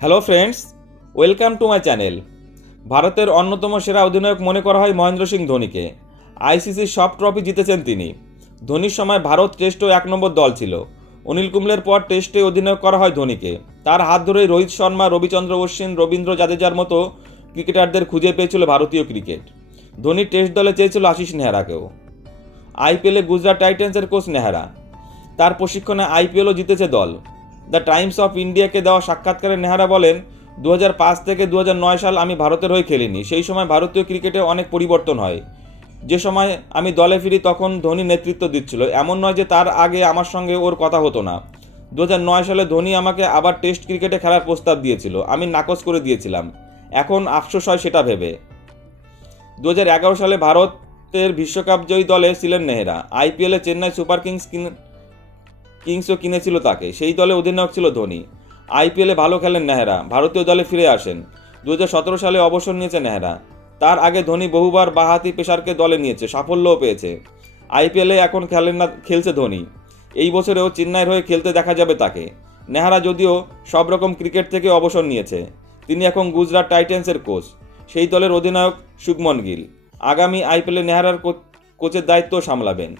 Hello friends, welcome to my channel. ভারতের অন্যতম সেরা অধিনায়ক মনে করা হয় মহেন্দ্র সিং ধোনিকে। আইসিসির সব ট্রফি জিতেছেন তিনি। ধোনির সময় ভারত টেস্টও এক নম্বর দল ছিল। অনিল কুম্বলের পর টেস্টে অধিনায়ক করা হয় ধোনিকে। তার হাত ধরেই রোহিত শর্মা, রবিচন্দ্র অশ্বিন, রবীন্দ্র জাদেজার মতো ক্রিকেটারদের খুঁজে পেয়েছিল ভারতীয় ক্রিকেট। ধোনি টেস্ট দলে চেয়েছিল আশিস নেহরাকেও। আইপিএলে গুজরাট টাইটেন্সের কোচ নেহরা। তার প্রশিক্ষণে আইপিএলও জিতেছে দল। দ্য টাইমস অফ ইন্ডিয়াকে দেওয়া সাক্ষাৎকারে নেহারা বলেন দু হাজার পাঁচ থেকে দু হাজার নয় সাল আমি ভারতের হয়ে খেলিনি। সেই সময় ভারতীয় ক্রিকেটে অনেক পরিবর্তন হয়। যে সময় আমি দলে ফিরি তখন ধোনি নেতৃত্ব দিচ্ছিল। এমন নয় যে তার আগে আমার সঙ্গে ওর কথা হতো না। দু হাজার নয় সালে ধোনি আমাকে আবার টেস্ট ক্রিকেটে খেলার প্রস্তাব দিয়েছিল। আমি নাকচ করে দিয়েছিলাম। এখন আফসোস হয় সেটা ভেবে। দু হাজার এগারো সালে ভারতের বিশ্বকাপ জয়ী দলে ছিলেন নেহরা। আইপিএলে চেন্নাই সুপার কিংস কিংসও কিনেছিল তাকে। সেই দলে অধিনায়ক ছিল ধোনি। আইপিএলে ভালো খেলেন নেহরা। ভারতীয় দলে ফিরে আসেন। দু হাজার সতেরো সালে অবসর নিয়েছে নেহরা। তার আগে ধোনি বহুবার বাহাতি পেশারকে দলে নিয়েছে, সাফল্যও পেয়েছে। আইপিএলে এখন খেলেন না খেলছে ধোনি। এই বছরেও চেন্নাইয়ের হয়ে খেলতে দেখা যাবে তাকে। নেহারা যদিও সব রকম ক্রিকেট থেকে অবসর নিয়েছে, তিনি এখন গুজরাট টাইটেন্সের কোচ। সেই দলের অধিনায়ক শুভমন গিল। আগামী আইপিএলে নেহারার কোচের দায়িত্ব সামলাবেন।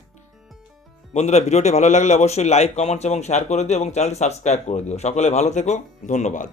বন্ধুরা, ভিডিওটি ভালো লাগলে অবশ্যই লাইক কমেন্টস এবং শেয়ার করে দিও এবং চ্যানেলটি সাবস্ক্রাইব করে দিও। সকলে ভালো থেকো, ধন্যবাদ।